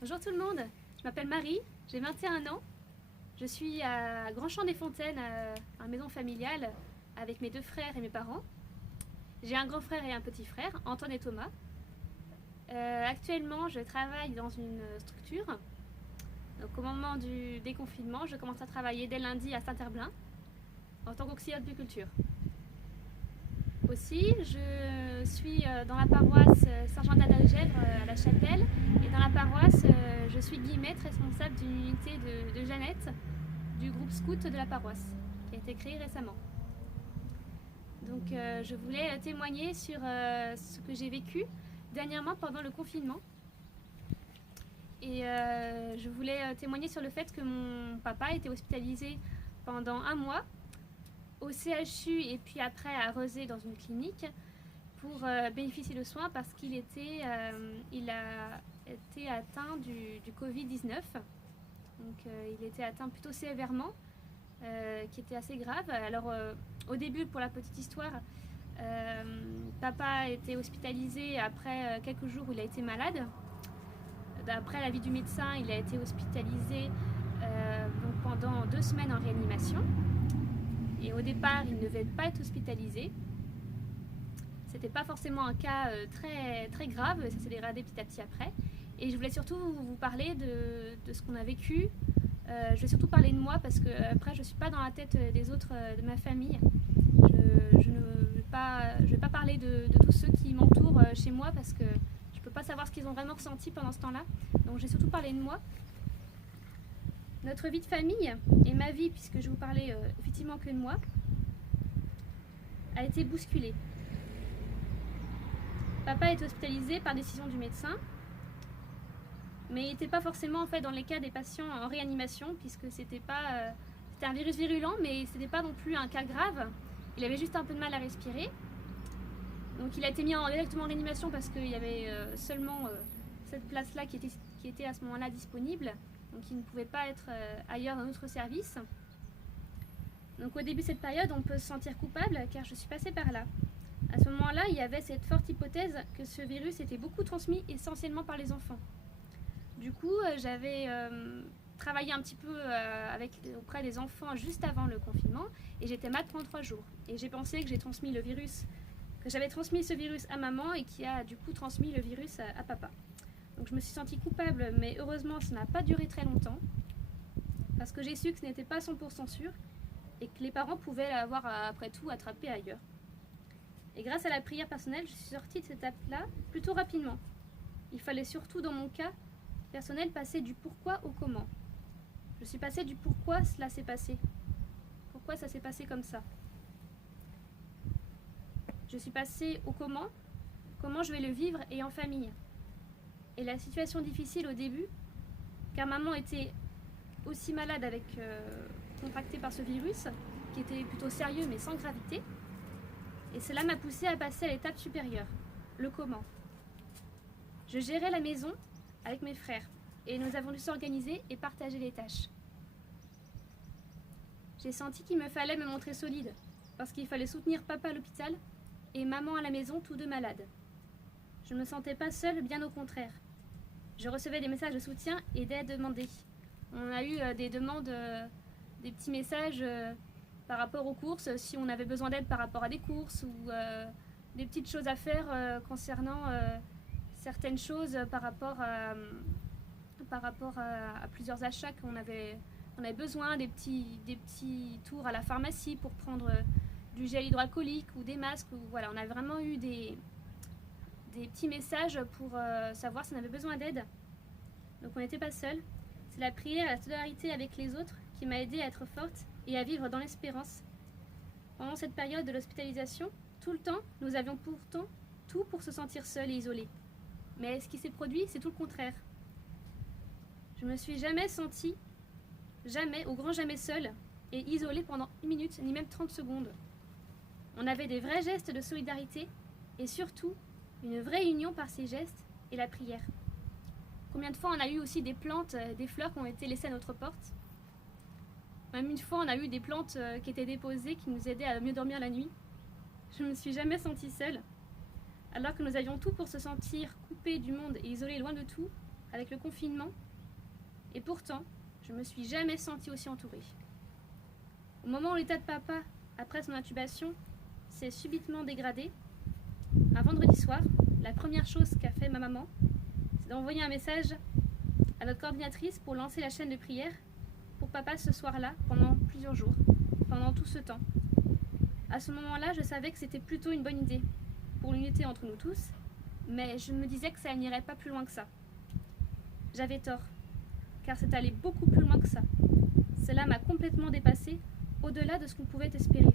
Bonjour tout le monde, je m'appelle Marie, j'ai 21 ans. Je suis à Grand-Champ-des-Fontaines, à maison familiale, avec mes deux frères et mes parents. J'ai un grand frère et un petit frère, Antoine et Thomas. Actuellement, je travaille dans une structure. Donc, au moment du déconfinement, je commence à travailler dès lundi à Saint-Herblain en tant qu'auxiliaire de culture. Aussi, je suis dans la paroisse Saint-Jean-d'Algèvre à la Chapelle. Et dans la paroisse, je suis guillemette responsable d'une unité de Jeannette du groupe scout de la paroisse, qui a été créé récemment. Donc je voulais témoigner sur ce que j'ai vécu dernièrement pendant le confinement. Et je voulais témoigner sur le fait que mon papa a été hospitalisé pendant un mois au CHU et puis après à Rezé dans une clinique pour bénéficier de soins parce qu'il il a été atteint du Covid-19. Donc il était atteint plutôt sévèrement, qui était assez grave. Alors au début, pour la petite histoire, papa a été hospitalisé après quelques jours où il a été malade. D'après l'avis du médecin, il a été hospitalisé donc pendant 2 semaines en réanimation. Et au départ, il ne devait pas être hospitalisé. C'était pas forcément un cas très, très grave, ça s'est dégradé petit à petit après. Et je voulais surtout vous parler de ce qu'on a vécu. Je vais surtout parler de moi parce que après je suis pas dans la tête des autres de ma famille. Je ne vais pas parler de tous ceux qui m'entourent chez moi parce que je peux pas savoir ce qu'ils ont vraiment ressenti pendant ce temps-là. Donc je vais surtout parler de moi. Notre vie de famille et ma vie, puisque je vais vous parlais effectivement que de moi, a été bousculée. Papa est hospitalisé par décision du médecin, mais il n'était pas forcément en fait dans les cas des patients en réanimation, puisque c'était un virus virulent, mais c'était pas non plus un cas grave. Il avait juste un peu de mal à respirer. Donc il a été mis directement en réanimation parce qu'il y avait seulement cette place-là qui était à ce moment-là disponible. Donc il ne pouvait pas être ailleurs dans notre service. Donc au début de cette période, on peut se sentir coupable car je suis passée par là. À ce moment-là, il y avait cette forte hypothèse que ce virus était beaucoup transmis essentiellement par les enfants. Du coup, j'avais travaillé un petit peu auprès des enfants juste avant le confinement et j'étais malade pendant 3 jours. Et j'ai pensé que j'avais transmis ce virus à maman et qui a du coup transmis le virus à papa. Donc je me suis sentie coupable, mais heureusement ça n'a pas duré très longtemps parce que j'ai su que ce n'était pas 100% sûr et que les parents pouvaient l'avoir après tout attrapé ailleurs. Et grâce à la prière personnelle, je suis sortie de cette étape-là plutôt rapidement. Il fallait surtout dans mon cas personnel passer du pourquoi au comment. Je suis passée du pourquoi cela s'est passé. Pourquoi ça s'est passé comme ça. Je suis passée au comment je vais le vivre et en famille. Et la situation difficile au début, car maman était aussi malade contractée par ce virus, qui était plutôt sérieux mais sans gravité. Et cela m'a poussée à passer à l'étape supérieure, le comment. Je gérais la maison avec mes frères et nous avons dû s'organiser et partager les tâches. J'ai senti qu'il me fallait me montrer solide, parce qu'il fallait soutenir papa à l'hôpital et maman à la maison, tous deux malades. Je ne me sentais pas seule, bien au contraire. Je recevais des messages de soutien et d'aide demandés. On a eu des demandes, des petits messages par rapport aux courses, si on avait besoin d'aide par rapport à des courses ou des petites choses à faire concernant certaines choses par rapport à plusieurs achats qu'on avait besoin, des petits tours à la pharmacie pour prendre du gel hydroalcoolique ou des masques. Voilà, on a vraiment eu des petits messages pour savoir si on avait besoin d'aide. Donc on n'était pas seul. C'est la prière et la solidarité avec les autres qui m'a aidée à être forte et à vivre dans l'espérance. Pendant cette période de l'hospitalisation, tout le temps, nous avions pourtant tout pour se sentir seuls et isolés. Mais ce qui s'est produit, c'est tout le contraire. Je me suis jamais sentie, au grand jamais seule et isolée pendant 1 minute, ni même 30 secondes. On avait des vrais gestes de solidarité et surtout une vraie union par ces gestes et la prière. Combien de fois on a eu aussi des plantes, des fleurs qui ont été laissées à notre porte. Même une fois on a eu des plantes qui étaient déposées qui nous aidaient à mieux dormir la nuit. Je ne me suis jamais sentie seule. Alors que nous avions tout pour se sentir coupés du monde et isolés loin de tout, avec le confinement, et pourtant, je ne me suis jamais sentie aussi entourée. Au moment où l'état de papa, après son intubation, s'est subitement dégradé, un vendredi soir, la première chose qu'a fait ma maman, c'est d'envoyer un message à notre coordinatrice pour lancer la chaîne de prière pour papa ce soir-là, pendant plusieurs jours, pendant tout ce temps. À ce moment-là, je savais que c'était plutôt une bonne idée pour l'unité entre nous tous, mais je me disais que ça n'irait pas plus loin que ça. J'avais tort, car c'est allé beaucoup plus loin que ça. Cela m'a complètement dépassée, au-delà de ce qu'on pouvait espérer.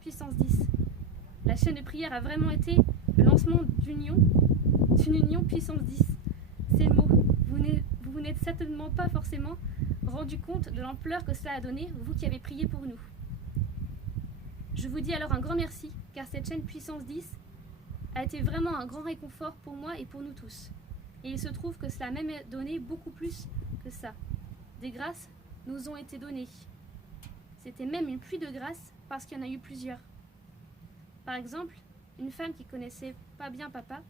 Puissance 10. La chaîne de prière a vraiment été le lancement d'une union puissance 10. C'est le mot. Vous n'êtes certainement pas forcément rendu compte de l'ampleur que cela a donné, vous qui avez prié pour nous. Je vous dis alors un grand merci, car cette chaîne puissance 10 a été vraiment un grand réconfort pour moi et pour nous tous. Et il se trouve que cela a même donné beaucoup plus que ça. Des grâces nous ont été données. C'était même une pluie de grâces parce qu'il y en a eu plusieurs. Par exemple, une femme qui connaissait pas bien papa,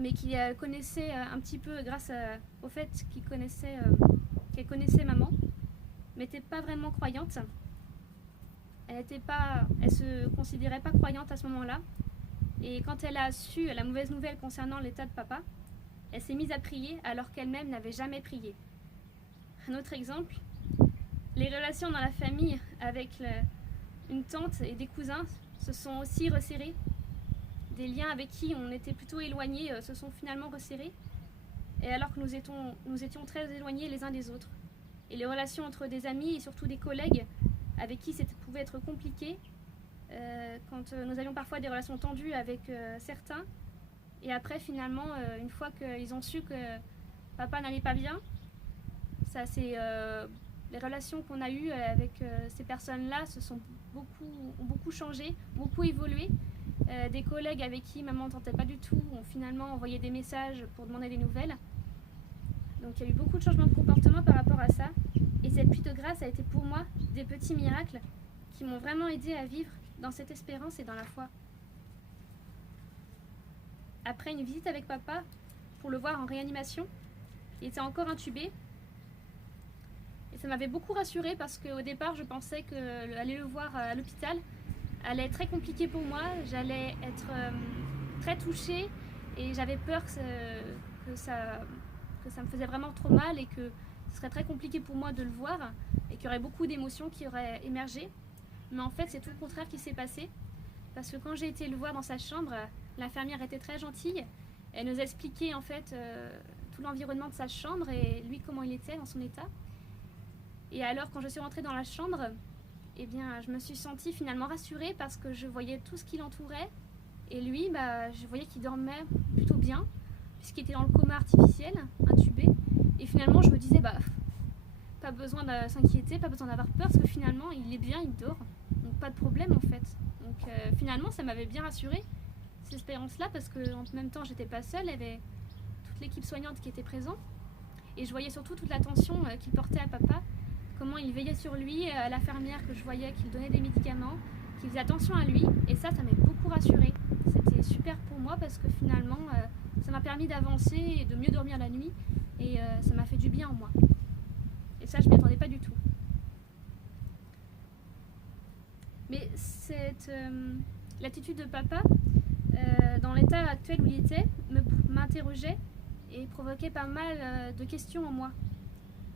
mais qui connaissait un petit peu grâce au fait qu'elle connaissait maman, mais n'était pas vraiment croyante. Elle se considérait pas croyante à ce moment-là. Et quand elle a su la mauvaise nouvelle concernant l'état de papa, elle s'est mise à prier alors qu'elle-même n'avait jamais prié. Un autre exemple, les relations dans la famille avec une tante et des cousins se sont aussi resserrées. Des liens avec qui on était plutôt éloignés se sont finalement resserrés, et alors que nous étions très éloignés les uns des autres. Et les relations entre des amis et surtout des collègues avec qui ça pouvait être compliqué, quand nous avions parfois des relations tendues avec certains, et après finalement, une fois qu'ils ont su que papa n'allait pas bien, les relations qu'on a eues avec ces personnes-là ont beaucoup changé, beaucoup évolué. Des collègues avec qui maman n'entendait pas du tout ont finalement envoyé des messages pour demander des nouvelles. Donc il y a eu beaucoup de changements de comportement par rapport à ça. Et cette pluie de grâce a été pour moi des petits miracles qui m'ont vraiment aidé à vivre dans cette espérance et dans la foi. Après une visite avec papa, pour le voir en réanimation, il était encore intubé. Et ça m'avait beaucoup rassurée parce qu'au départ, je pensais qu'aller le voir à l'hôpital allait être très compliqué pour moi. J'allais être très touchée et j'avais peur que ça me faisait vraiment trop mal et que ce serait très compliqué pour moi de le voir et qu'il y aurait beaucoup d'émotions qui auraient émergé. Mais en fait, c'est tout le contraire qui s'est passé parce que quand j'ai été le voir dans sa chambre, l'infirmière était très gentille. Elle nous a expliqué en fait tout l'environnement de sa chambre et lui comment il était dans son état. Et alors quand je suis rentrée dans la chambre, eh bien, je me suis sentie finalement rassurée parce que je voyais tout ce qui l'entourait. Et lui, je voyais qu'il dormait plutôt bien, puisqu'il était dans le coma artificiel, intubé. Et finalement, je me disais, pas besoin de s'inquiéter, pas besoin d'avoir peur, parce que finalement, il est bien, il dort. Donc pas de problème en fait. Donc finalement, ça m'avait bien rassurée, cette expérience-là, parce qu'en même temps, j'étais pas seule, il y avait toute l'équipe soignante qui était présente. Et je voyais surtout toute l'attention qu'il portait à papa, comment il veillait sur lui, l'infirmière que je voyais, qu'il donnait des médicaments, qu'il faisait attention à lui. Et ça m'a beaucoup rassurée. C'était super pour moi parce que finalement, ça m'a permis d'avancer et de mieux dormir la nuit. Et ça m'a fait du bien en moi. Et ça, je ne m'y attendais pas du tout. Mais l'attitude de papa, dans l'état actuel où il était, m'interrogeait et provoquait pas mal de questions en moi.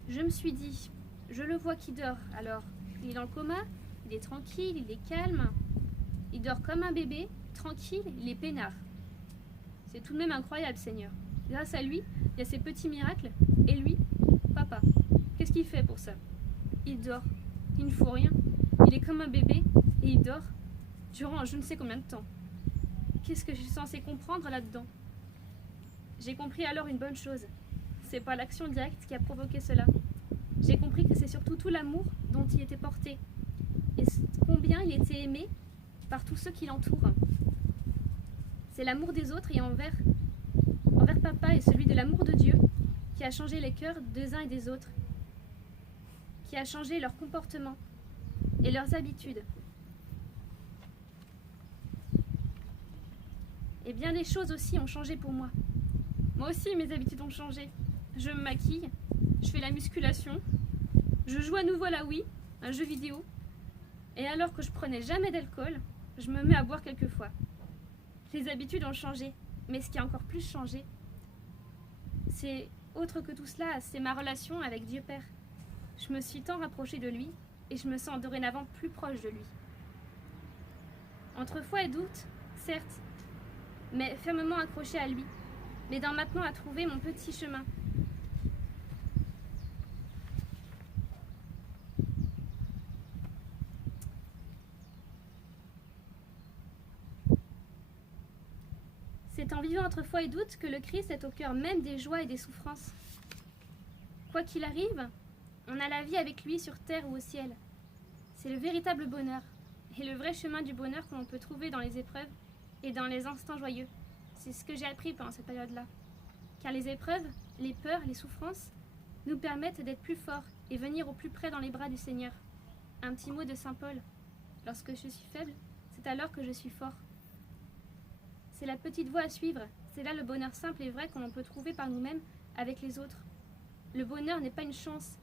Je me suis dit, je le vois qui dort, alors il est dans le coma, il est tranquille, il est calme, il dort comme un bébé, tranquille, il est peinard. C'est tout de même incroyable, Seigneur. Grâce à lui, il y a ces petits miracles, et lui, papa, qu'est-ce qu'il fait pour ça? Il dort, il ne faut rien, il est comme un bébé, et il dort durant je ne sais combien de temps. Qu'est-ce que je suis censée comprendre là-dedans? J'ai compris alors une bonne chose, c'est pas l'action directe qui a provoqué cela. J'ai compris que c'est surtout tout l'amour dont il était porté et combien il était aimé par tous ceux qui l'entourent. C'est l'amour des autres et envers papa et celui de l'amour de Dieu qui a changé les cœurs des uns et des autres, qui a changé leur comportement et leurs habitudes. Et bien des choses aussi ont changé pour moi. Moi aussi, mes habitudes ont changé. Je me maquille, je fais la musculation, je joue à nouveau à la Wii, un jeu vidéo. Et alors que je prenais jamais d'alcool, je me mets à boire quelquefois. Les habitudes ont changé, mais ce qui a encore plus changé, c'est autre que tout cela, c'est ma relation avec Dieu Père. Je me suis tant rapprochée de lui et je me sens dorénavant plus proche de lui. Entre foi et doute, certes, mais fermement accrochée à lui, m'aidant maintenant à trouver mon petit chemin. C'est en vivant entre foi et doute que le Christ est au cœur même des joies et des souffrances. Quoi qu'il arrive, on a la vie avec lui sur terre ou au ciel. C'est le véritable bonheur et le vrai chemin du bonheur que l'on peut trouver dans les épreuves et dans les instants joyeux. C'est ce que j'ai appris pendant cette période-là. Car les épreuves, les peurs, les souffrances nous permettent d'être plus forts et venir au plus près dans les bras du Seigneur. Un petit mot de saint Paul. Lorsque je suis faible, c'est alors que je suis fort. C'est la petite voie à suivre. C'est là le bonheur simple et vrai que l'on peut trouver par nous-mêmes avec les autres. Le bonheur n'est pas une chance,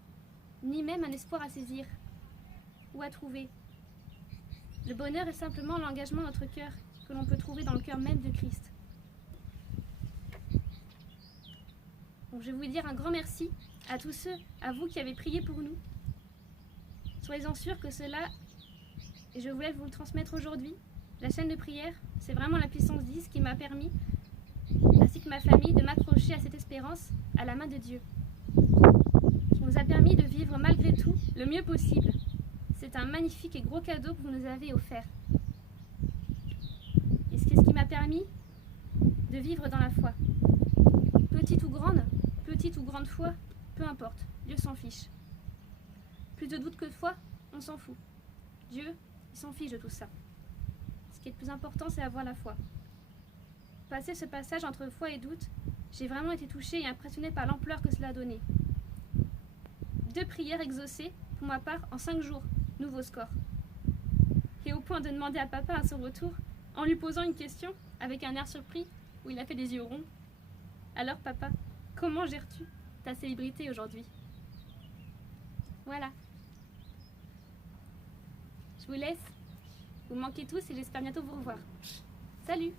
ni même un espoir à saisir ou à trouver. Le bonheur est simplement l'engagement de notre cœur que l'on peut trouver dans le cœur même de Christ. Donc je vais vous dire un grand merci à tous ceux, à vous qui avez prié pour nous. Soyez-en sûrs que cela, et je voulais vous le transmettre aujourd'hui, la chaîne de prière, c'est vraiment la puissance 10 qui m'a permis, ainsi que ma famille, de m'accrocher à cette espérance, à la main de Dieu. Qui nous a permis de vivre malgré tout le mieux possible. C'est un magnifique et gros cadeau que vous nous avez offert. Et c'est ce qui m'a permis de vivre dans la foi. Petite ou grande foi, peu importe, Dieu s'en fiche. Plus de doute que de foi, on s'en fout. Dieu, il s'en fiche de tout ça. Ce qui est le plus important, c'est avoir la foi. Passé ce passage entre foi et doute, j'ai vraiment été touchée et impressionnée par l'ampleur que cela a donné. 2 prières exaucées, pour ma part, en 5 jours, nouveau score. Et au point de demander à papa à son retour, en lui posant une question, avec un air surpris, où il a fait des yeux ronds. Alors papa, comment gères-tu ta célébrité aujourd'hui? Voilà. Je vous laisse. Vous me manquez tous et j'espère bientôt vous revoir. Salut!